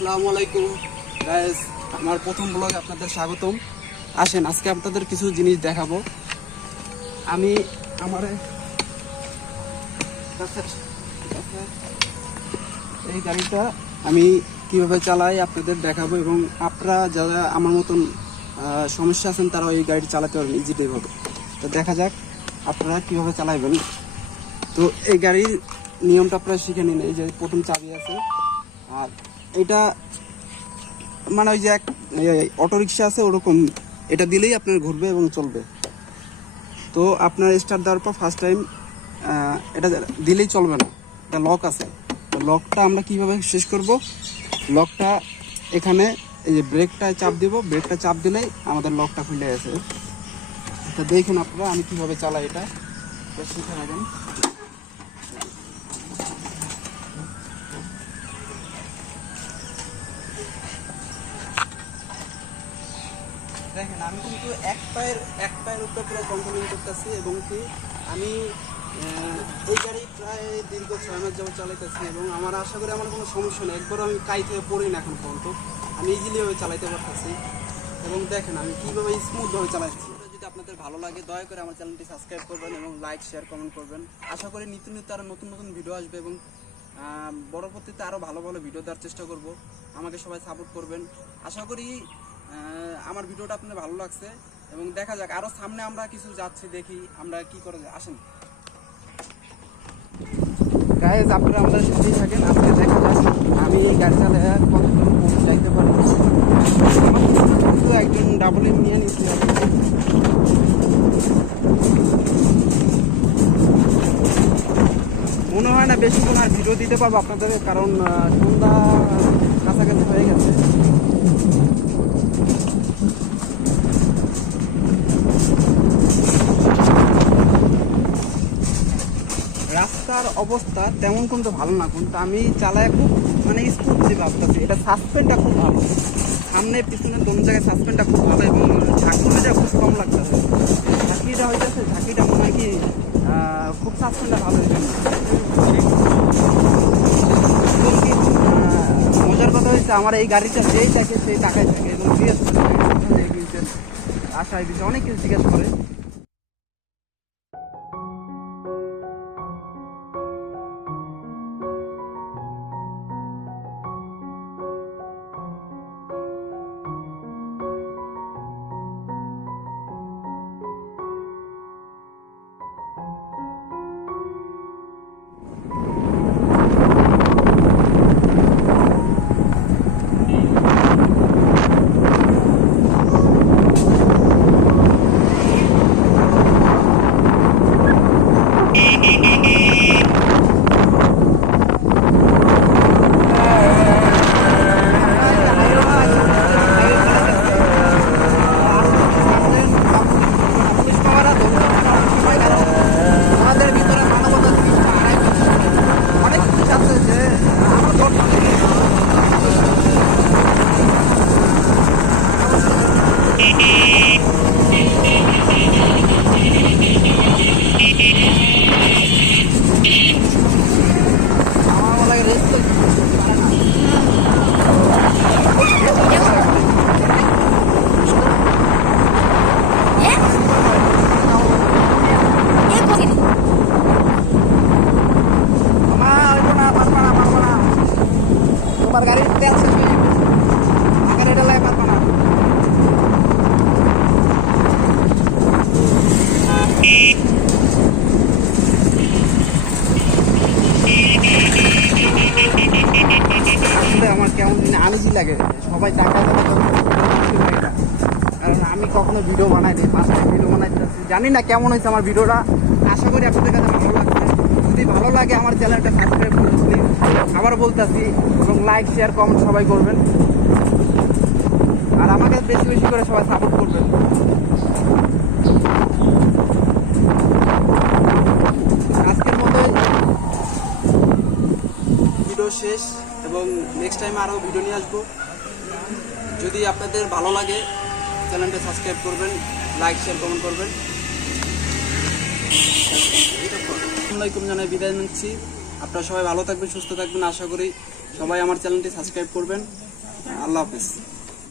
আসসালামু আলাইকুম গাইস, আমার প্রথম ব্লগে আপনাদের স্বাগতম। আসেন আজকে আপনাদের কিছু জিনিস দেখাবো। আমি আমার এই গাড়িটা আমি কিভাবে চালাই আপনাদের দেখাবো, এবং আপনারা যারা আমার মতন সমস্যা আছেন তারাও এই গাড়ি চালাতে পারবেন ইজিলি ভাবে। তো দেখা যাক আপনারা কিভাবে চালাবেন। তো এই গাড়ির নিয়মটা আপনারা শিখে নিন। এই যে প্রথম চাবি আছে, আর এটা মানে ওই যে এক অটোরিকশা আছে ওরকম, এটা দিলেই আপনার ঘুরবে এবং চলবে। তো আপনার স্টার্ট দেওয়ার পর ফার্স্ট টাইম এটা দিলেই চলবে না, এটা লক আছে। তো লকটা আমরা কিভাবে শেষ করব, লকটা এখানে এই যে ব্রেকটায় চাপ দিব, ব্রেকটা চাপ দিলেই আমাদের লকটা খুলে গেছে। তো দেখুন আপনারা আমি কিভাবে চালাই, এটা শিখে নেবেন। দেখেন আমি কিন্তু এক পায়ের উপরে পুরো কন্ট্রোলিং করতেছি, এবং কি আমি এই গাড়ি প্রায় দীর্ঘ 6 মাস যাবত চালাইতেছি, এবং আমার আশা করি আমার কোনো সমস্যা নেই। একবারও আমি কাই থেকে পড়ি না এখন পর্যন্ত, আমি ইজিলিভাবে চালাইতে পারতেছি। এবং দেখেন আমি কীভাবে স্মুথভাবে চালাচ্ছি। যদি আপনাদের ভালো লাগে দয়া করে আমার চ্যানেলটি সাবস্ক্রাইব করবেন এবং লাইক শেয়ার কমেন্ট করবেন। আশা করি নিত্য নিত্য আরও নতুন নতুন ভিডিও আসবে, এবং পরবর্তীতে আরও ভালো ভালো ভিডিও দেওয়ার চেষ্টা করব। আমাকে সবাই সাপোর্ট করবেন। আশা করি আমার ভিডিওটা আপনাদের ভালো লাগছে, এবং দেখা যাক আরো সামনে আমরা কিছু যাচ্ছি, দেখি আমরা কি করে আসেন গাইস, আপনারা আমাদের সাথেই থাকেন। আজকে দেখা যাক আমি এই গাড়ি চালিয়ে কতক্ষণ যাইতে পারি। একজন ডাবল এম নিয়ে নিচ্ছি, মনে হয় না বেশিক্ষণ আর ভিডিও দিতে পারবো আপনাদের, কারণ সন্ধ্যা কাছাকাছি হয়ে গেছে। রাস্তার অবস্থা তেমন কিন্তু ভালো না, কিন্তু আমি চালায় খুব মানে স্মুথলি ভাবতেছি। এটা সাসপেন্ডটা খুব ভালো, সামনে পিছনে দোনো জায়গায় সাসপেন্ডটা খুব ভালো, এবং ঝাঁকুনিটা খুব কম লাগতেছে। ঝাঁকিটা হইতেছে, ঝাঁকিটা মনে হয় কি খুব সাসপেন্ডটা ভালো হয়েছে। মজার কথা হচ্ছে আমার এই গাড়িটা যেই থাকে সেই টাকায় থাকে, এবং জিজ্ঞেস করে আশায় বিষয়ে অনেক কিছু জিজ্ঞেস করে। তোমার গাড়ির তেল শেষ হয়ে যাবে, আগে এটা লাগে পারবা না। আমার কেমন আনিজি লাগে, সবাই টাকা কারণ আমি কখনো ভিডিও বানাইনি, ফার্স্ট টাইম ভিডিও বানাইতে জানি না কেমন হয়েছে আমার ভিডিওটা। আশা করি আপনাদের কাছে ভালো লাগছে। যদি ভালো লাগে আমার চ্যানেলটা সাবস্ক্রাইব করুন প্লিজ, আবার বলতেছি, এবং লাইক শেয়ার কমেন্ট সবাই করবেন, আর আমাকে বেশি বেশি করে সবাই সাপোর্ট করবেন। আজকের মতো ভিডিও শেষ, এবং নেক্সট টাইম আরও ভিডিও নিয়ে আসবো। যদি আপনাদের ভালো লাগে চ্যানেলটা সাবস্ক্রাইব করবেন, লাইক শেয়ার কমেন্ট করবেন। আসসালামু আলাইকুম জানাই বিদায় নিচ্ছি। আপনারা সবাই ভালো থাকবেন, সুস্থ থাকবেন। আশা করি সবাই আমার চ্যানেলটি সাবস্ক্রাইব করবেন। আল্লাহ হাফেজ।